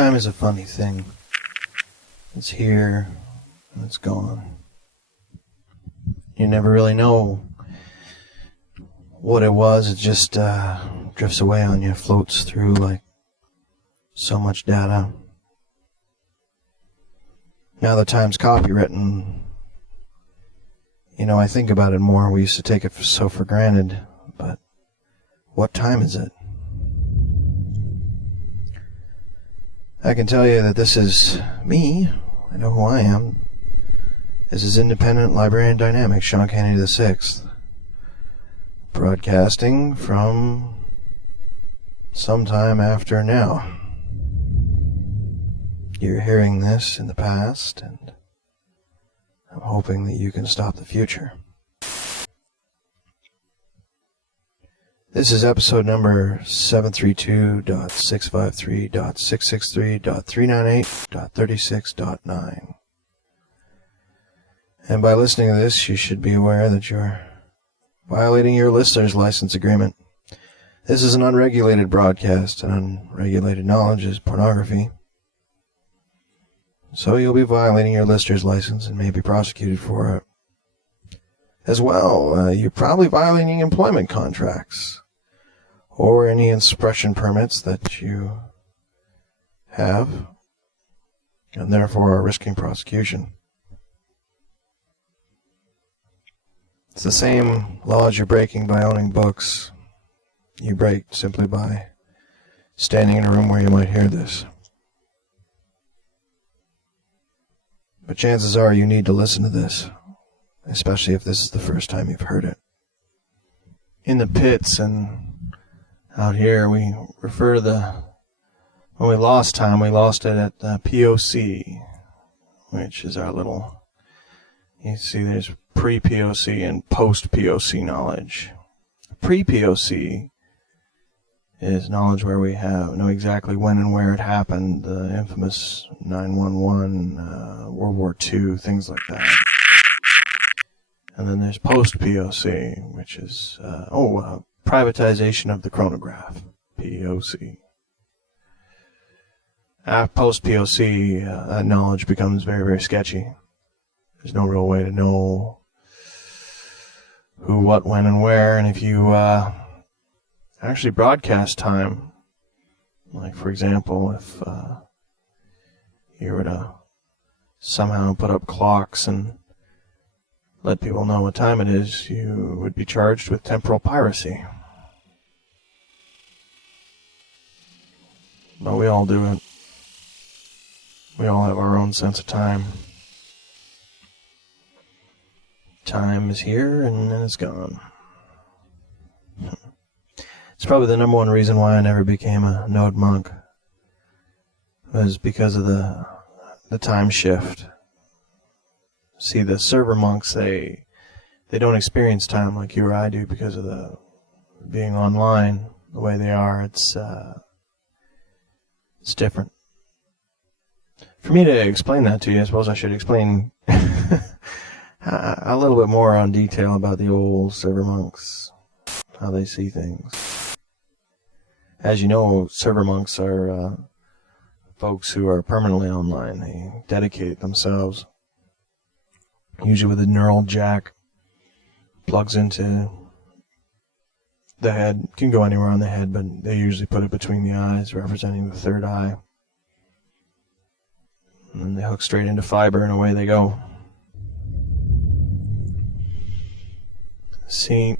Time is a funny thing. It's here, and it's gone. You never really know what it was. It just drifts away on you, floats through like so much data. Now that time's copywritten, I think about it more. We used to take it so for granted, but what time is it? I can tell you that this is me. I know who I am. This is Independent Librarian Dynamics, Sean Kennedy VI, broadcasting from sometime after now. You're hearing this in the past, and I'm hoping that you can stop the future. This is episode number 732.653.663.398.36.9. And by listening to this, you should be aware that you're violating your listener's license agreement. This is an unregulated broadcast, and unregulated knowledge is pornography. So you'll be violating your listener's license and may be prosecuted for it. As well, you're probably violating employment contracts or any expression permits that you have, and therefore are risking prosecution. It's the same laws you're breaking by owning books. You break simply by standing in a room where you might hear this. But chances are you need to listen to this, especially if this is the first time you've heard it. In the pits and out here, we refer to when we lost time, we lost it at POC, which is our little, you see there's pre-POC and post-POC knowledge. Pre-POC is knowledge where we know exactly when and where it happened, the infamous 9/11, World War II, things like that. And then there's post-POC, which is, privatization of the chronograph, POC. Post-POC, that knowledge becomes very, very sketchy. There's no real way to know who, what, when, and where. And if you actually broadcast time, like, for example, if you were to somehow put up clocks and let people know what time it is, you would be charged with temporal piracy. But we all do it. We all have our own sense of time. Time is here and then it's gone. It's probably the number one reason why I never became a node monk. Was because of the time shift. See, the server monks, they don't experience time like you or I do because of the being online the way they are. It's different. For me to explain that to you, I suppose I should explain a little bit more on detail about the old server monks, how they see things. As you know, server monks are folks who are permanently online. They dedicate themselves, usually with a neural jack, plugs into the head. It can go anywhere on the head, but they usually put it between the eyes, representing the third eye. And then they hook straight into fiber, and away they go. See,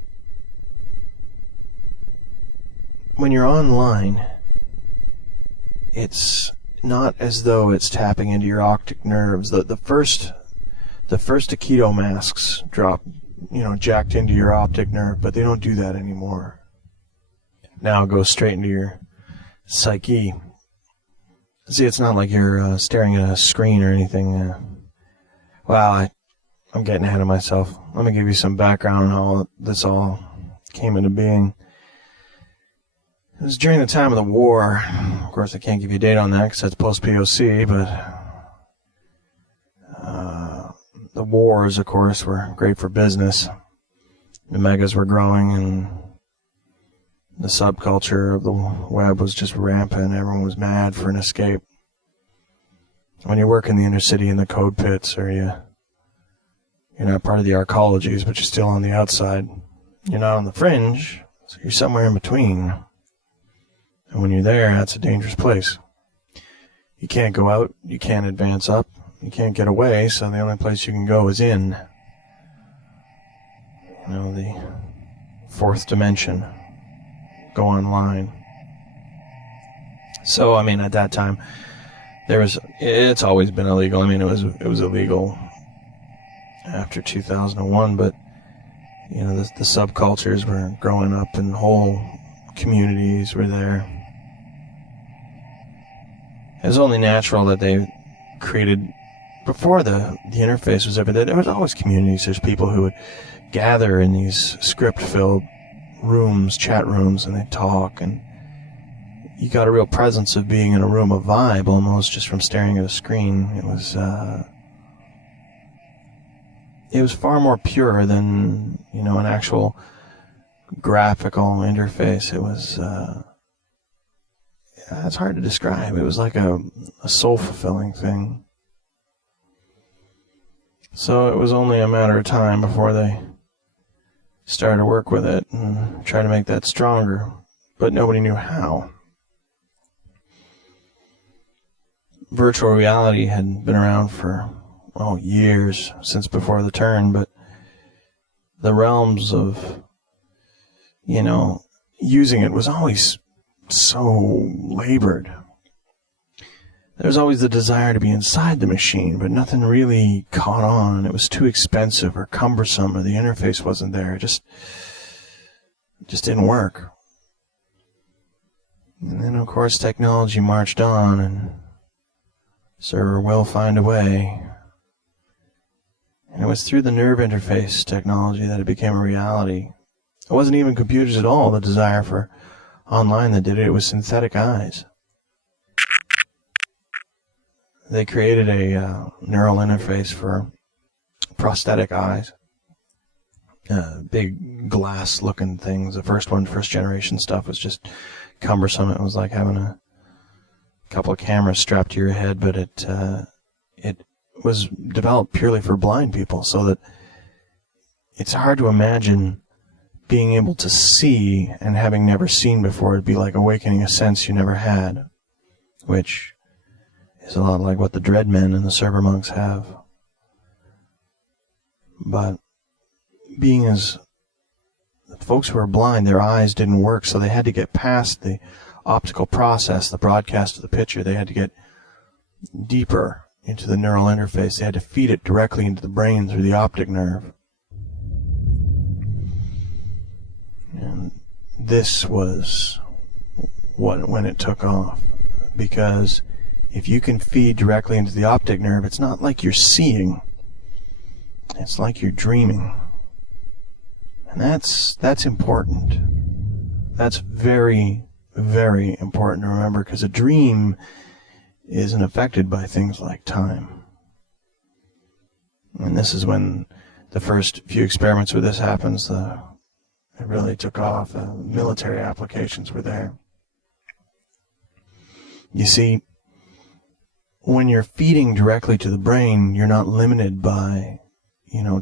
when you're online, it's not as though it's tapping into your optic nerves. The first Aikido masks drop, jacked into your optic nerve, but they don't do that anymore. Now it goes straight into your psyche. See, it's not like you're staring at a screen or anything. I'm getting ahead of myself. Let me give you some background on how this all came into being. It was during the time of the war. Of course, I can't give you a date on that because that's post-POC, but the wars, of course, were great for business. The megas were growing, and the subculture of the web was just rampant. Everyone was mad for an escape. when you work in the inner city in the code pits, or you're not part of the arcologies, but you're still on the outside. You're not on the fringe, so you're somewhere in between. And when you're there, that's a dangerous place. You can't go out, you can't advance up, you can't get away, so the only place you can go is in. The fourth dimension. Go online. So, at that time, it's always been illegal. It was illegal after 2001, but, the subcultures were growing up and whole communities were there. It was only natural that they created, before the interface was ever there, there was always communities. There's people who would gather in these script-filled rooms, chat rooms, and they'd talk, and you got a real presence of being in a room, a vibe almost, just from staring at a screen. It was far more pure than, an actual graphical interface. It was, it's hard to describe. It was like a soul-fulfilling thing. So it was only a matter of time before they started to work with it and try to make that stronger, but nobody knew how. Virtual reality had been around for, years, since before the turn, but the realms of, using it was always so labored. There was always the desire to be inside the machine, but nothing really caught on. It was too expensive or cumbersome, or the interface wasn't there. It just didn't work. And then, of course, technology marched on, and server will find a way. And it was through the nerve interface technology that it became a reality. It wasn't even computers at all, the desire for online that did it. It was synthetic eyes. They created a neural interface for prosthetic eyes. Big glass-looking things. The first-generation stuff was just cumbersome. It was like having a couple of cameras strapped to your head, but it was developed purely for blind people, so that it's hard to imagine being able to see and having never seen before. It'd be like awakening a sense you never had, which is a lot like what the Dreadmen and the Cyberpunks have. But being as folks who are blind, their eyes didn't work, so they had to get past the optical process, the broadcast of the picture. They had to get deeper into the neural interface. They had to feed it directly into the brain through the optic nerve. And this was when it took off, because if you can feed directly into the optic nerve, it's not like you're seeing. It's like you're dreaming. And that's important. That's very, very important to remember, because a dream isn't affected by things like time. And this is when the first few experiments with this happens. It really took off. Military applications were there. You see, when you're feeding directly to the brain, you're not limited by,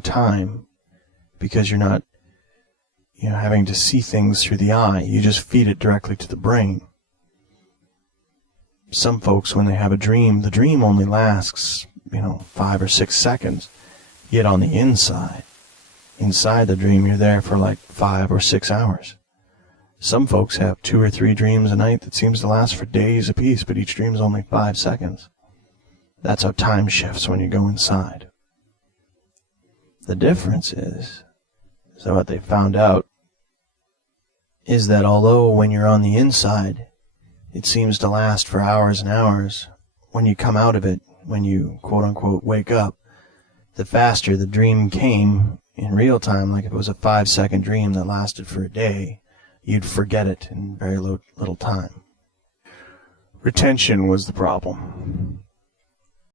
time, because you're not, having to see things through the eye. You just feed it directly to the brain. Some folks, when they have a dream, the dream only lasts, 5 or 6 seconds. Yet on the inside the dream, you're there for like 5 or 6 hours. Some folks have 2 or 3 dreams a night that seems to last for days apiece, but each dream is only 5 seconds. That's how time shifts when you go inside. The difference is that what they found out is that although when you're on the inside, it seems to last for hours and hours, when you come out of it, when you quote-unquote wake up, the faster the dream came in real time. Like if it was a 5-second dream that lasted for a day, you'd forget it in very little time. Retention was the problem.